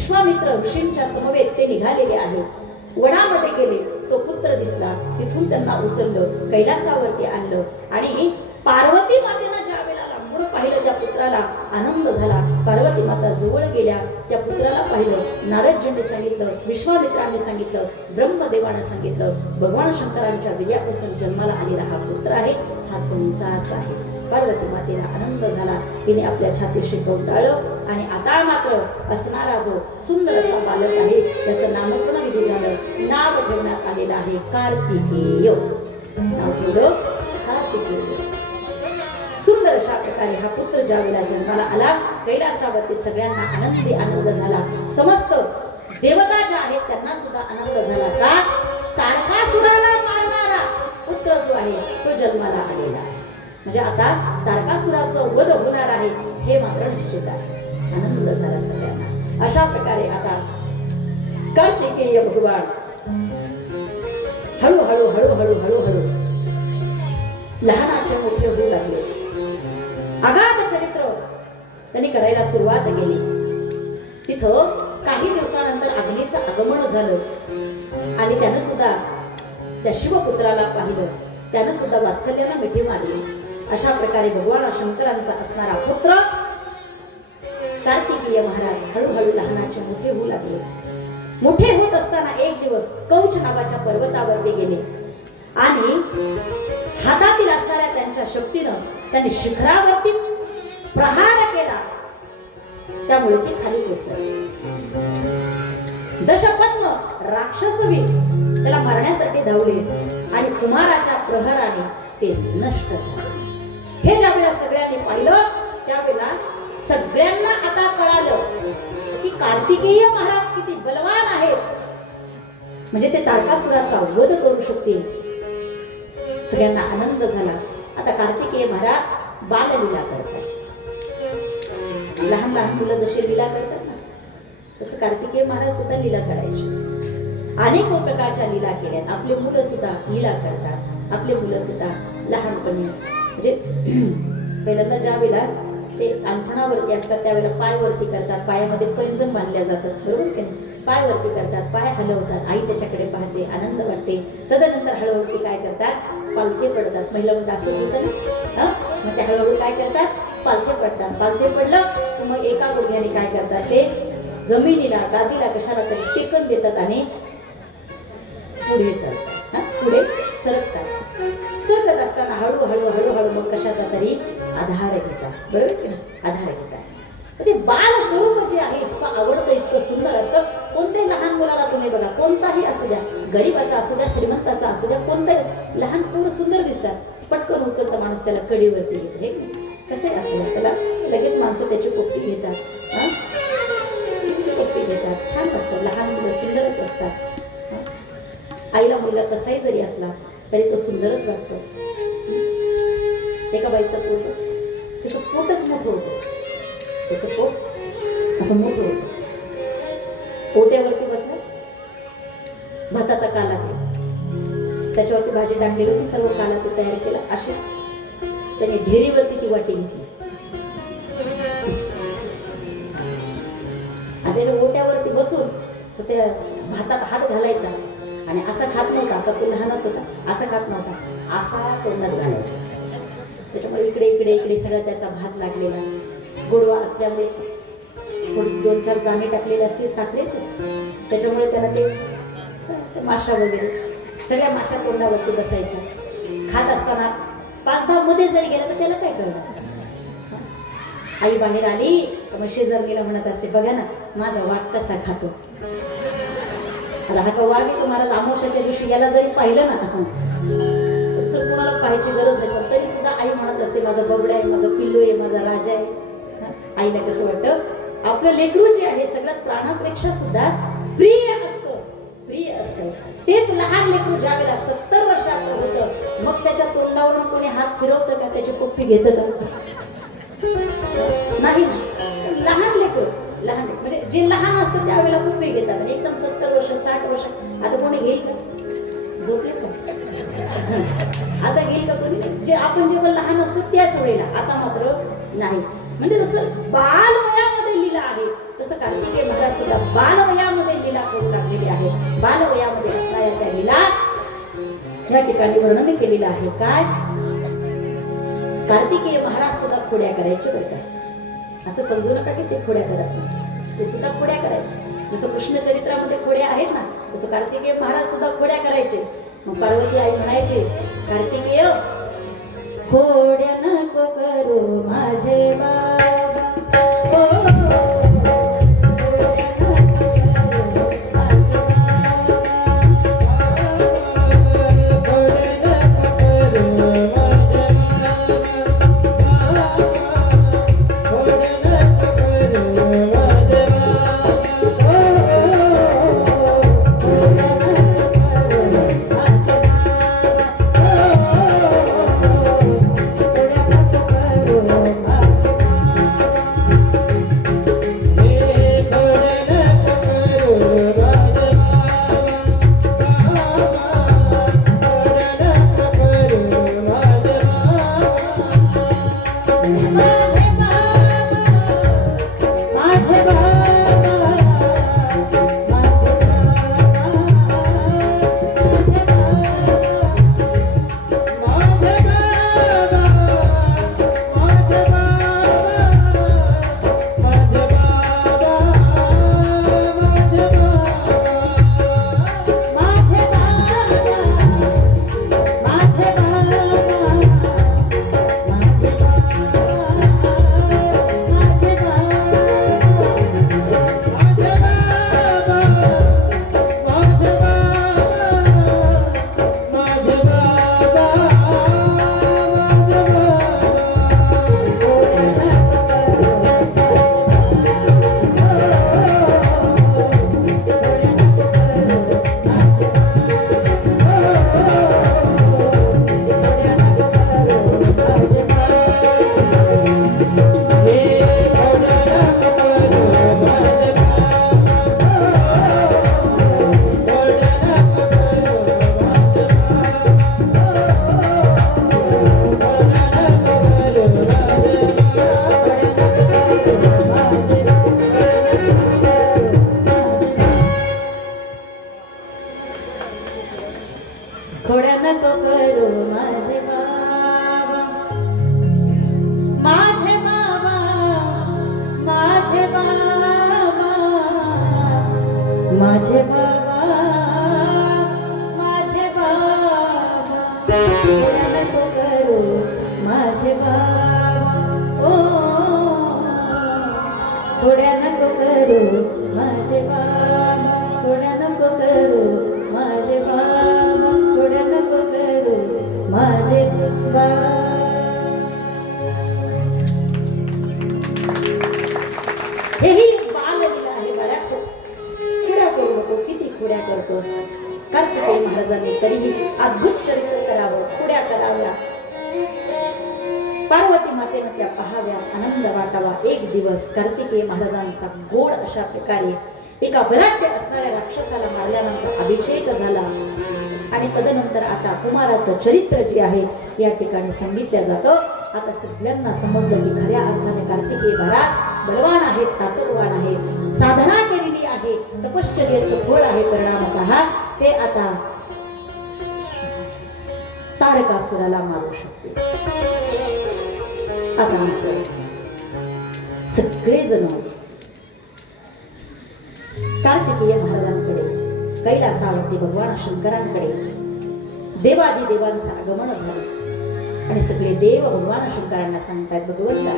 विश्वामित्र ऋषींच्या समवेत ते निघालेले आहेत. वनामध्ये गेले तो पुत्र दिसला. तिथून त्यांना उचललं कैलासावरती आणलं आणि पार्वती मातेनं ज्या वेळेला लांबून पाहिलं त्या पुत्राला आनंद झाला. पार्वती माता जवळ गेल्या त्या पुत्राला पाहिलं. नारदजींनी सांगितलं विश्वामित्रांनी सांगितलं ब्रह्मदेवानं सांगितलं भगवान शंकरांच्या विजयापासून जन्माला आलेला हा पुत्र आहे हा तुमचाच आहे. पार्वती मातेला आनंद झाला. तिने आपल्या छातीशी कवटाळलं आणि आता मात्र असणारा जो सुंदर असा बालक आहे त्याचं नामकरण विधी झालं. नाव ठेवण्यात आलेलं आहे कार्तिकेय. नाव ठेवलं कार्तिकेय. सुंदर अशा प्रकारे हा पुत्र ज्यावेळेला जन्माला आला कैलासावरती सगळ्यांना आनंदी आनंद झाला. समस्त देवता ज्या आहेत त्यांना सुद्धा आनंद झाला का? तारकासुराला मारणारा पुत्र जो आहे तो जन्माला आलेला आहे. म्हणजे आता तारकासुराचं वध होणार आहे हे मात्र निश्चित आहे. आनंद झाला सगळ्यांना. अशा प्रकारे आता कार्तिकेय भगवान हळूहळू हळूहळू हळूहळू लहानाचे मोठे होऊ लागले. अगाध चरित्र त्यांनी करायला सुरुवात केली. तिथं काही दिवसानंतर अग्नीचं आगमन झालं. आणि त्यानं सुद्धा त्या शिवपुत्राला पाहिलं. त्यानं सुद्धा वात्सल्याला मिठी मारली. अशा प्रकारे भगवान शंकरांचा असणारा पुत्र कार्तिकीय महाराज हळूहळू लहानाचे मोठे होऊ लागले. मोठे होत असताना एक दिवस कौच नावाच्या पर्वतावर ते गेले. आणि हातातील असणाऱ्या त्यांच्या शक्तीनं त्यांनी शिखरावरती प्रहार केला. त्यामुळे ते खाली कोसळले. दशपद्म राक्षसवी त्याला मारण्यासाठी धावले आणि कुमाराच्या प्रहराने ते नष्ट झाले. हे ज्या वेळेला सगळ्यांनी पाहिलं त्यावेळेला सगळ्यांना आता कळालं की कार्तिकेय महाराज किती बलवान आहेत. म्हणजे ते तारकासुराचा वध करू शकतील. सगळ्यांना आनंद झाला. आता कार्तिकेय महाराज बाललीला करतात. लहान लहान मुलं जशी लीला करतात ना तसं कार्तिकेय महाराज सुद्धा लीला करायचे. अनेक प्रकारच्या लीला केल्यात. आपले मुलं सुद्धा लीला करतात. आपले मुलं सुद्धा लहानपणी म्हणजे पहिल्यांदा ज्या वेळेला ते अंथणावरती असतात त्यावेळेला पाय वरती करतात. पायामध्ये पैंजण बांधल्या जातात बरोबर की नाही? पाय वरती करतात पाय हलवतात. आई त्याच्याकडे पाहते आनंद वाटते. तदनंतर हळूहळू ते काय करतात? पालथे पडतात. महिला म्हणतात असंच होतं ना? मग ते हळूहळू काय करतात? पालथे पडतात. पालथे पडलं की मग एका गुडघ्याने काय करतात ते? जमिनीला गादीला कशाला तरी टेकन देतात आणि पुढे चालतात. पुढे सरकतात. सरकत असताना हळूहळू मग कशाचा तरी आधार घेतात. बरोबर की आधार घेतात. ते बाल स्वरूप जे आहे इतकं आवडतं इतकं सुंदर असतं. कोणत्याही लहान मुलाला तुम्ही बघा कोणताही असू द्या गरीबाचा असू द्या श्रीमंताचा असू द्या कोणताही लहान पोरं सुंदर दिसतात. पटकन उचलतं माणूस त्याला कडीवरती घेत हे कसे असू द्या त्याला लगेच माणसं त्याची पोपटी घेतात. हं? पोपटी घेतात. छान वाटतं. लहान मुलं सुंदरच असतात. आईला मुलगा कसाही जरी असला तरी तो सुंदरच वाटतो. एका बाईचं पोट त्याचं पोटच मोठं होतं. त्याचं पोट असं मोठं होतं. पोट्यावरती बसलं. भाताचा काला त्याच्यावरती भाजी टाकलेली होती. सर्व काला ते तयार केला. असे त्याने ढेरीवरती ती वाटी घेतली. आणि त्याच्या ओट्यावरती बसून तर त्या भातात हात घालायचा. आणि असा खात नव्हता. आता तो लहानच होता. असा खात नव्हता. असा तोंडात घालायचा. त्याच्यामुळे इकडे इकडे इकडे सगळा त्याचा भात लागलेला गोडवा असल्यामुळे थोडी दोन चार दाणे टाकलेले असते साखरेचे. त्याच्यामुळे त्याला ते माशा वगैरे सगळ्या माशा तोंडावरती बसायच्या. खात असताना पाच दहा मध्ये जरी गेला तर त्याला काय कळणार? आई बाहेर आली मग शेजार गेला म्हणत असते बघा ना माझा वाट कसा खातो? आता हा का वाघ तुम्हाला आमोशाच्या दिवशी याला जरी पाहिलं ना दुसरं कुणाला पाहायची गरज नाही पण तरी सुद्धा आई म्हणत असते माझा बबडा आहे माझा पिल्लू आहे माझा राजा आहे. आईला कसं वाटतं? आपलं लेकरू जे आहे सगळ्यात प्राणापेक्षा सुद्धा प्रिय असतं प्रिय असतं. तेच लहान लेकरू ज्या वेळेला सत्तर वर्षाचं होतं मग त्याच्या तोंडावरून कोणी हात फिरवतं का त्याची कुप्पी घेतं का? नाही. लहान लेकरच लहान म्हणजे जे लहान असतं त्यावेळेला कुप्पी घेतात. एकदम सत्तर वर्ष साठ वर्ष आता कोणी घेईल का? झोपले का? आता घेईल का कोणी जे आपण जेव्हा लहान असतो त्याच वेळेला. आता मात्र नाही. म्हणजे जसं बालवयामध्ये लिहिलं आहे तसं कार्तिकेय महाराज सुद्धा बालवयामध्ये लिला करू लागलेली आहे. बालवयामध्ये असणाऱ्या त्या लिला या ठिकाणी वर्णन केलेलं आहे. काय? कार्तिकेय महाराज सुद्धा खोड्या करायचे बरं का असं समजू नका की ते खोड्या करत नाही. ते सुद्धा खोड्या करायचे. जसं कृष्ण चरित्रामध्ये खोड्या आहेत ना तसं कार्तिकेय महाराज सुद्धा खोड्या करायचे. मग पार्वती आई म्हणायचे कार्तिकेय खोड्या नको करू माझे बाबा ओ, माझे बाबा अद्भुत चरित्र करावं खुड्या कराव्या पार्वती मातेनं त्या पहाव्या आनंद वाटावा. एक दिवस कार्तिकेय महाराजांचा गोड अशा प्रकारे एका बलाढ्य असणाऱ्या राक्षसाला मारल्यानंतर अभिषेक झाला. आणि तदनंतर आता कुमाराचं चरित्र जे आहे या ठिकाणी सांगितलं जातं. आता सगळ्यांना समजलं की खऱ्या अर्थाने कार्तिकेय महाराज बलवान आहेत तातुर्वान आहे साधना केलेली आहे. तपश्चर्याचं फळ आहे परिणामतः ते आता तारकासुराला मारू शकते. आता सगळेजण कार्तिकेय महाराजांकडे कैलासावरती भगवान शंकरांकडे देवादी देवांचं आगमन झालं. आणि सगळे देव भगवान शंकरांना सांगतात भगवंता